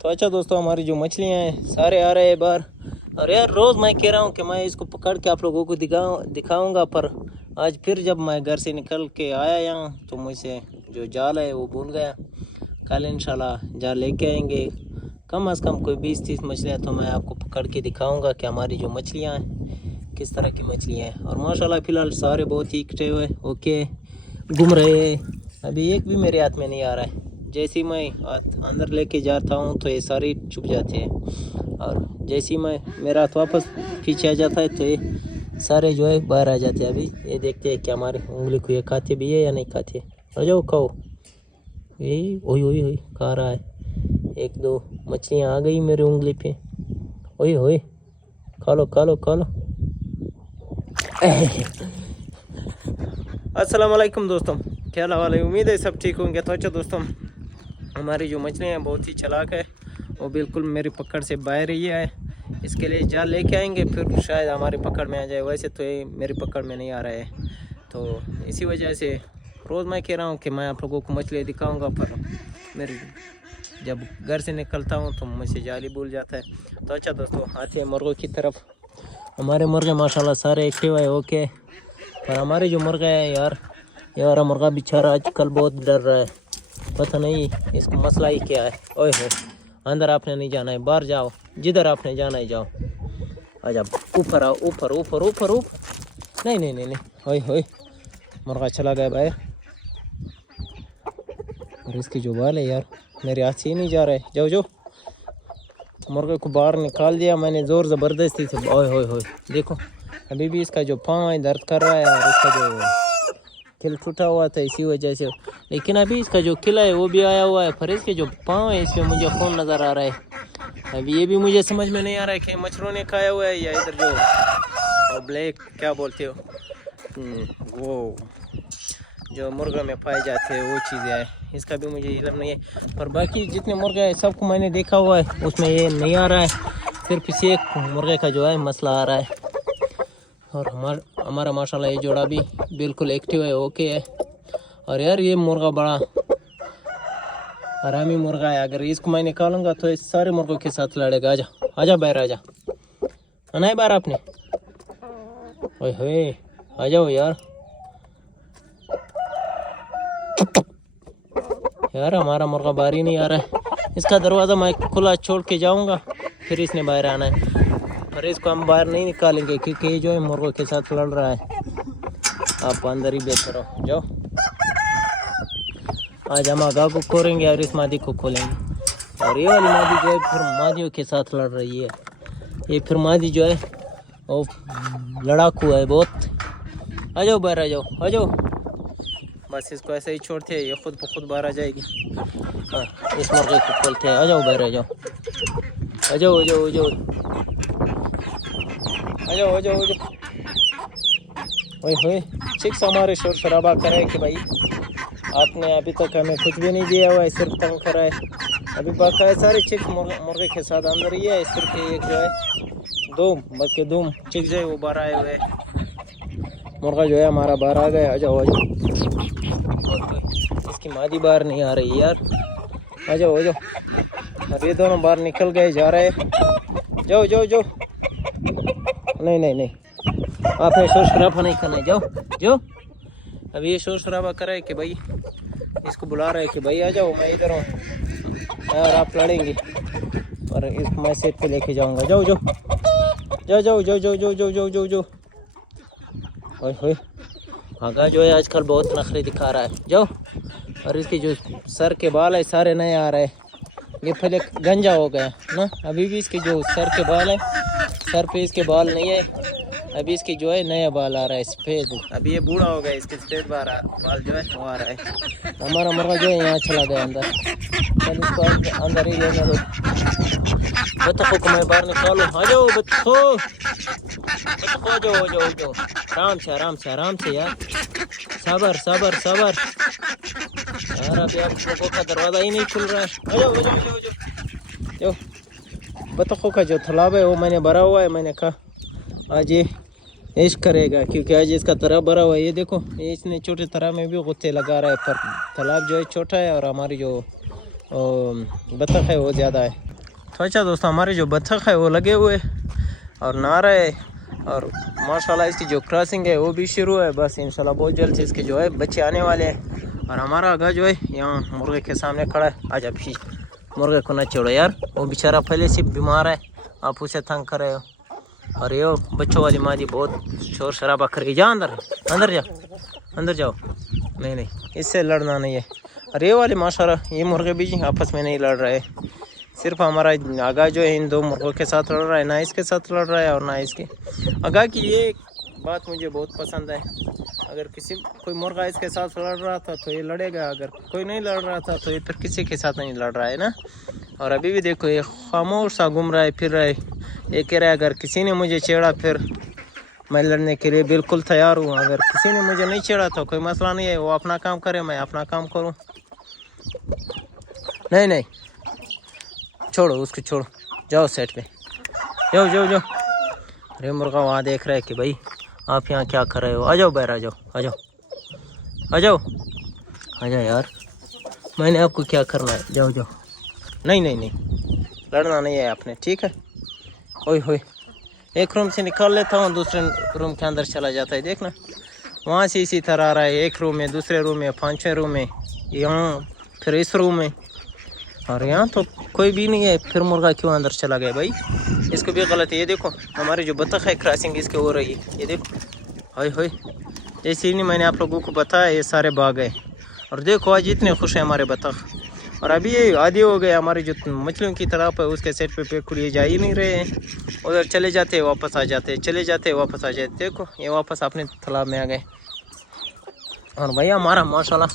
तो अच्छा दोस्तों, हमारी जो मछलियाँ हैं सारे आ रहे हैं बाहर। और यार रोज़ मैं कह रहा हूँ कि मैं इसको पकड़ के आप लोगों को दिखाऊंगा, पर आज फिर जब मैं घर से निकल के आया यहाँ तो मुझसे जो जाल है वो भूल गया। कल इंशाल्लाह जाल लेके आएंगे, कम से कम कोई 20-30 मछलियाँ तो मैं आपको पकड़ के दिखाऊंगा कि हमारी जो मछलियाँ हैं किस तरह की मछलियाँ हैं। और माशाल्लाह फ़िलहाल सारे बहुत ही इकट्ठे हुए ओके घूम रहे हैं। अभी एक भी मेरे हाथ में नहीं आ रहा है। जैसे ही मैं अंदर लेके जाता हूँ तो ये सारे छुप जाते हैं, और जैसे ही मैं मेरा हाथ वापस पीछे आ जाता है तो ये सारे जो है बाहर आ जाते हैं। अभी ये देखते हैं कि हमारे उंगली को ये खाते भी है या नहीं खाते। आ जाओ खाओ। ये ओही ओही ओही खा रहा है। 1-2 मछलियाँ आ गई मेरी उंगली पे। ओही ओही खा लो खा लो खा लो। अस्सलाम वालेकुम दोस्तों, क्या हाल है? उम्मीद है सब ठीक होंगे। तो अच्छा दोस्तों, हमारी जो मछलियाँ हैं बहुत ही चालाक है, वो बिल्कुल मेरी पकड़ से बाहर ही है। इसके लिए जाल लेके आएंगे फिर शायद हमारी पकड़ में आ जाए। वैसे तो ये मेरी पकड़ में नहीं आ रहा है, तो इसी वजह से रोज़ मैं कह रहा हूँ कि मैं आप लोगों को मछली दिखाऊंगा, पर मेरी जब घर से निकलता हूँ तो मुझसे जाल ही भूल जाता है। तो अच्छा दोस्तों, आते हैं मुर्गों की तरफ। हमारे मुर्गे माशाल्लाह सारे एक्टिव है ओके, पर हमारे जो मुर्गा है यार, ये वाला मुर्गा बेचारा आजकल बहुत डर रहा है। पता नहीं इसको मसला ही क्या है। ओए हो, अंदर आपने नहीं जाना है, बाहर जाओ, जिधर आपने जाना है जाओ। आजा ऊपर आओ, ऊपर ऊपर ऊपर ऊपर। नहीं नहीं नहीं नहीं, ओए होए मुर्गा चला गया बाहर। और इसकी जो बाल है यार मेरे हाथ से ही नहीं जा रहा है। जाओ जाओ, मुर्गे को बाहर निकाल दिया मैंने ज़ोर ज़बरदस्ती से। ओए होए होए देखो, अभी भी इसका जो पाँव है दर्द कर रहा है, और इसका जो किल टूटा हुआ था इसी वजह से। लेकिन अभी इसका जो किला है वो भी आया हुआ है, पर इसके जो पाँव है इसमें मुझे खून नज़र आ रहा है। अभी ये भी मुझे समझ में नहीं आ रहा है कि मच्छरों ने खाया हुआ है या इधर जो ब्लैक क्या बोलते हो वो जो मुर्गा में पाए जाते हैं वो चीज़ें हैं, इसका भी मुझे इल्म नहीं है। पर बाकी जितने मुर्गे हैं सबको मैंने देखा हुआ है, उसमें ये नहीं आ रहा है। सिर्फ इसी एक मुर्गे का जो है मसला आ रहा है। और हमारा माशाल्लाह ये जोड़ा भी बिल्कुल एक्टिव है ओके है। और यार ये मुर्गा बड़ा हरामी मुर्गा है, अगर इसको मैं निकालूंगा तो इस सारे मुर्गों के साथ लड़ेगा। आजा आजा बाहर आजा, आना है बाहर आपने। ओए होए आ जाओ यार। यार हमारा मुर्गा बाहर ही नहीं आ रहा है। इसका दरवाज़ा मैं खुला छोड़ के जाऊंगा फिर इसने बाहर आना है, और इसको हम बाहर नहीं निकालेंगे क्योंकि ये जो है मुर्गों के साथ लड़ रहा है। आप अंदर ही बेहतर हो, जाओ। आज हम आगा को खोलेंगे और इस मादी को खोलेंगे। और ये वाली मादी जो है फिर मादियों के साथ लड़ रही है। ये फिर मादी जो है वो लड़ाकू है बहुत। आ जाओ बाहर आ जाओ आ जाओ। बस इसको ऐसे ही छोड़ते हैं, ये खुद ब खुद बाहर आ जाएगी। हाँ, इस मुर्गे को खोलते हैं। आ जाओ बाहर आ जाओ आ जाओ आ जाओ आ जाओ आ जाओ आ जाओ आ जाओ। ओए होए चिक्स हमारे शोर शराबा करे कि भाई आपने अभी तक हमें कुछ भी नहीं दिया हुआ है, सिर्फ तंग करा है। अभी बाकी है सारे चिक्स मुर्गे के साथ अंदर ही है, सिर्फ एक जो है दो चिक्स है वो बाहर आए हुए। मुर्गा जो है हमारा बाहर आ गया। आ जाओ आ जाओ। इसकी मादी बाहर नहीं आ रही यार। आ जाओ आ जाओ। और ये दोनों बाहर निकल गए जा रहे हैं। जाओ जाओ जाओ। नहीं नहीं नहीं, आपने शोर शराबा नहीं करना है, जाओ जाओ। अभी ये शोर शराबा कर रहा है कि भाई इसको बुला रहा है कि भाई आ जाओ, मैं इधर हूँ और आप लड़ेंगे, और इसको मैं सेट पे लेके जाऊंगा। जाओ जाओ जाओ जाओ जाओ जाओ जाओ जाओ जाओ जाओ जाओ। ओए होए आगा जो है आजकल बहुत नखरे दिखा रहा है। जाओ। और इसके जो सर के बाल है सारे नए आ रहे हैं, ये पहले गंजा हो गया ना। अभी भी इसके जो सर के बाल है, सर पे इसके बाल नहीं है, अभी इसकी जो है नया बाल आ रहा है सफ़ेद। अभी ये बूढ़ा हो गया, इसके सफ़ेद बाल जो है वो आ रहा है। हमारा मुर्गा जो है यहाँ चला गया अंदर। चल इसको अंदर ही लेने दो। बतखों को मैं बाहर निकालूँ। आ जाओ बतखों बतखों, जाओ जाओ जाओ। आराम से आराम से आराम से यार, सबर सबर सबर। यार अभी आप लोगों का दरवाज़ा ही नहीं खुल रहा है। आ जाओ आ जाओ जाओ जाओ जाओ। बतखों का जो तालाब है वो मैंने भरा हुआ है। मैंने कहा आज ये ऐश करेगा क्योंकि आज इसका तरह भरा हुआ है। ये देखो, ये इसने छोटे तरह में भी गुत्ते लगा रहा है, पर तालाब जो है छोटा है और हमारी जो और बत्तख है वो ज़्यादा है। तो अच्छा दोस्तों, हमारे जो बत्तख है वो लगे हुए और नहा रहे, और माशाल्लाह इसकी जो क्रॉसिंग है वो भी शुरू है। बस इंशाल्लाह बहुत जल्द से इसके जो है बच्चे आने वाले हैं। और हमारा आगा जो है यहाँ मुर्गे के सामने खड़ा है। आजा भी मुर्गे को न छोड़ो यार, वो बेचारा पहले से बीमार है, आप उसे तंग कर रहे हो। और ये बच्चों वाली मादी बहुत शोर शराबा कर रही। जा अंदर, अंदर जा, अंदर जाओ। नहीं नहीं, इससे लड़ना नहीं है। और ये वाले माशाल्लाह ये मुर्गे भी आपस में नहीं लड़ रहे, सिर्फ हमारा आगा जो है इन दो मुर्गों के साथ लड़ रहा है, ना इसके साथ लड़ रहा है और ना इसके। आगा की ये बात मुझे बहुत पसंद है, अगर किसी कोई मुर्गा इसके साथ लड़ रहा था तो ये लड़ेगा, अगर कोई नहीं लड़ रहा था तो ये फिर किसी के साथ नहीं लड़ रहा है ना। और अभी भी देखो ये खामोश सा घूम रहा है, फिर रहा है। ये कह रहा है अगर किसी ने मुझे छेड़ा फिर मैं लड़ने के लिए बिल्कुल तैयार हूँ। अगर किसी ने मुझे नहीं छेड़ा तो कोई मसला नहीं है, वो अपना काम करे, मैं अपना काम करूँ। नहीं नहीं, छोड़ो उसको, छोड़ो, जाओ सेट पे, जाओ जाओ जाओ। अरे मुर्गा वहाँ देख रहा है कि भाई आप यहाँ क्या कर रहे हो। आ जाओ बाहर, आ जाओ, आ जाओ, आ जाओ, आ जाओ यार, मैंने आपको क्या करना है, जाओ जाओ। नहीं नहीं नहीं, लड़ना नहीं है आपने, ठीक है। ओए होए, एक रूम से निकाल लेता हूँ, दूसरे रूम के अंदर चला जाता है, देखना वहाँ से इसी तरह आ रहा है। एक रूम में, दूसरे रूम में, 5-6 रूम में, यहाँ फिर इस रूम में, और यहाँ तो कोई भी नहीं है। फिर मुर्गा क्यों अंदर चला गया भाई, इसको भी गलत है। ये देखो हमारी जो बत्तख है क्रॉसिंग इसके हो रही है, ये देखो। हाय हाय, जैसे ही नहीं मैंने आप लोगों को बताया ये सारे भाग गए। और देखो आज इतने खुश है हमारे बत्तख। और अभी ये आदि हो गए, हमारी जो मछलियों की तरफ है उसके सेट पे कुड़िए जा ही नहीं रहे हैं, उधर चले जाते वापस आ जाते, चले जाते वापस आ जाते। देखो ये वापस अपने तालाब में आ गए। और भैया हमारा माशाल्लाह,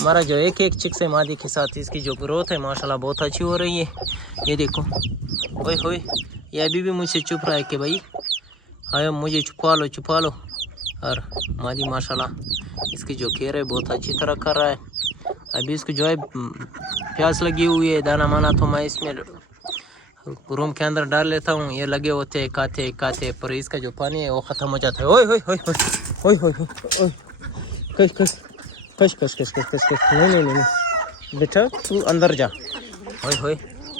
हमारा जो एक एक चिक से मादी के साथ इसकी जो ग्रोथ है माशाल्लाह बहुत अच्छी हो रही है। ये देखो, ओए होए, ये अभी भी मुझसे चुप रहा है कि भाई आयो मुझे छुपा लो, छुपा लो। और मादी माशाल्लाह इसकी जो केयर है बहुत अच्छी तरह कर रहा है। अभी इसको जो है प्यास लगी हुई है, दाना माना तो मैं इसमें रूम के अंदर डाल लेता हूँ, ये लगे होते हैं खाते खाते, पर इसका जो पानी है वो ख़त्म हो जाता है। ओए होए होए होए होए होए, कश कश कश कश कश कश कश कश, नहीं नहीं नहीं बेटा तू अंदर जा। ओए होए,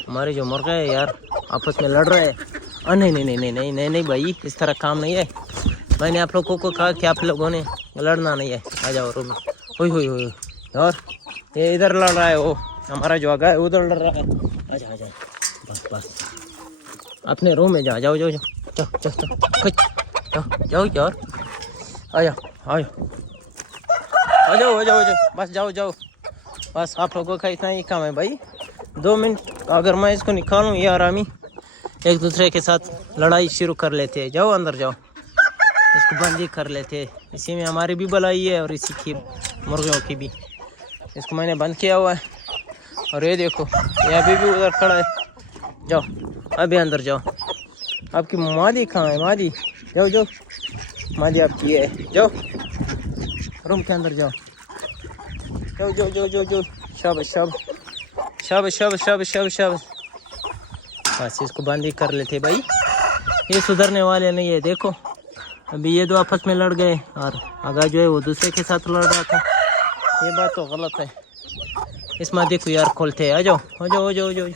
हमारे जो मुर्गा है यार आपस में लड़ रहे हैं। नहीं नहीं नहीं नहीं नहीं नहीं नहीं भाई, इस तरह काम नहीं है। मैंने आप लोगों को कहा कि आप लोगों ने लड़ना नहीं है, आ जाओ रूम में। ओए होए होए यार, ये इधर लड़ रहा है, वो हमारा जो आगा है उधर लड़ रहा है। आजा आजा, बस बस अपने रूम में जा, जाओ जाओ जाओ जाओ जाओ जाओ जाओ यार, आ जाओ आ जाओ आ जाओ आ जाओ, बस जाओ जाओ, बस आप लोगों का इतना ही काम है भाई। 2 मिनट अगर मैं इसको निकालूँ ये आरामी एक दूसरे के साथ लड़ाई शुरू कर लेते हैं। जाओ अंदर जाओ, इसको बंदी कर लेते हैं। इसी में हमारी भी भलाई है और इसी की मुर्गियों की भी। इसको मैंने बंद किया हुआ है। और ये देखो ये अभी भी उधर खड़ा है। जाओ अभी अंदर जाओ। आपकी मादी कहाँ है? मादी जाओ जाओ, मादी आपकी है, जाओ रूम के अंदर जाओ, जाओ जाओ जाओ जाओ जाओ। शाबाश शाबाश शाबाश शाबाश शाबाश शाबाश शाबाश। बस इसको बंदी कर लेते भाई, ये सुधरने वाले नहीं है। देखो अभी ये दो आपस में लड़ गए और आगा जो है वो दूसरे के साथ लड़ रहा था। ये बात तो गलत है। इस मादी को यार खोलते हैं। आ जाओ आ जाओ आ जाओ आ जाओ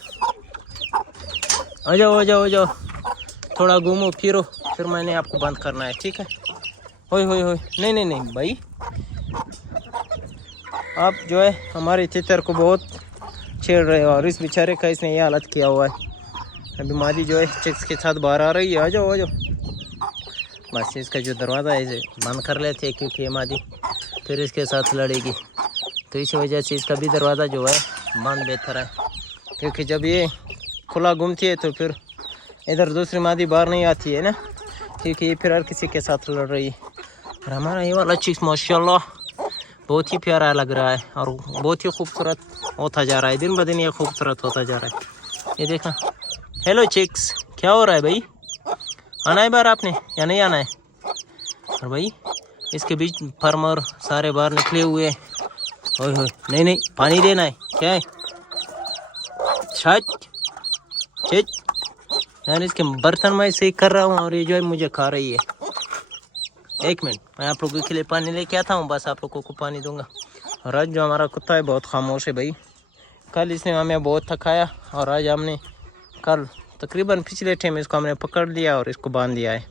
आ जाओ आ जाओ आ जाओ, थोड़ा घूमो फिरो, फिर मैंने आपको बंद करना है, ठीक है। होय होय होय, नहीं नहीं नहीं भाई, आप जो है हमारे तितर को बहुत छेड़ रहे हो और इस बेचारे का इसने ये हालत किया हुआ है। अभी मादी जो है चिक्स के साथ बाहर आ रही है। आ जाओ आ जाओ, बस इसका जो दरवाज़ा है इसे बंद कर लेते हैं क्योंकि ये मादी फिर इसके साथ लड़ेगी, तो इसी वजह से इसका भी दरवाज़ा जो है बंद बेहतर है। क्योंकि जब ये खुला घूमती है तो फिर इधर दूसरी मादी बाहर नहीं आती है ना, क्योंकि ये फिर हर किसी के साथ लड़ रही है। और हमारा ये वाला चिक्स माशाल्लाह बहुत ही प्यारा लग रहा है और बहुत ही खूबसूरत होता जा रहा है, दिन ब दिन ये खूबसूरत होता जा रहा है। ये देखा, हेलो चिक्स, क्या हो रहा है भाई? आना है बाहर आपने या नहीं आना है? और भाई इसके बीच फर्मर सारे बाहर निकले हुए हैं। ओए होए, नहीं नहीं पानी देना है क्या है? शायद यार इसके बर्तन मैं सही कर रहा हूँ और ये जो है मुझे खा रही है। एक मिनट, मैं आप लोगों के लिए पानी लेके आता हूँ, बस आप लोगों को पानी दूंगा। और आज जो हमारा कुत्ता है बहुत खामोश है भाई, कल इसने हमें बहुत थकाया और आज हमने कल तकरीबन पिछले टाइम इसको हमने पकड़ लिया और इसको बांध दिया है।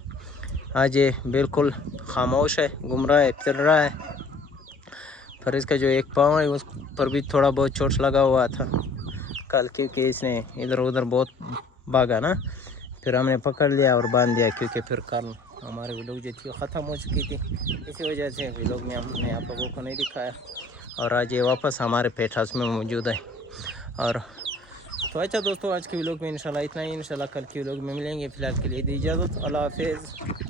आज ये बिल्कुल खामोश है, घूम रहा है, फिर रहा है। पर इसका जो एक पाँव है उस पर भी थोड़ा बहुत चोट लगा हुआ था कल, क्योंकि इसने इधर उधर बहुत भागा ना। फिर हमने पकड़ लिया और बांध दिया, क्योंकि फिर कल हमारे व्लॉग जो थी ख़त्म हो चुकी थी। इसी वजह से व्लॉग में हमने आप लोगों को नहीं दिखाया। और आज ये वापस हमारे पेट हाउस में मौजूद है। और तो अच्छा दोस्तों, आज के व्लॉग में इंशाल्लाह इतना ही। इंशाल्लाह कल के व्लॉग में मिलेंगे। फिलहाल के लिए दी इजाज़त। अल्लाह हाफिज़।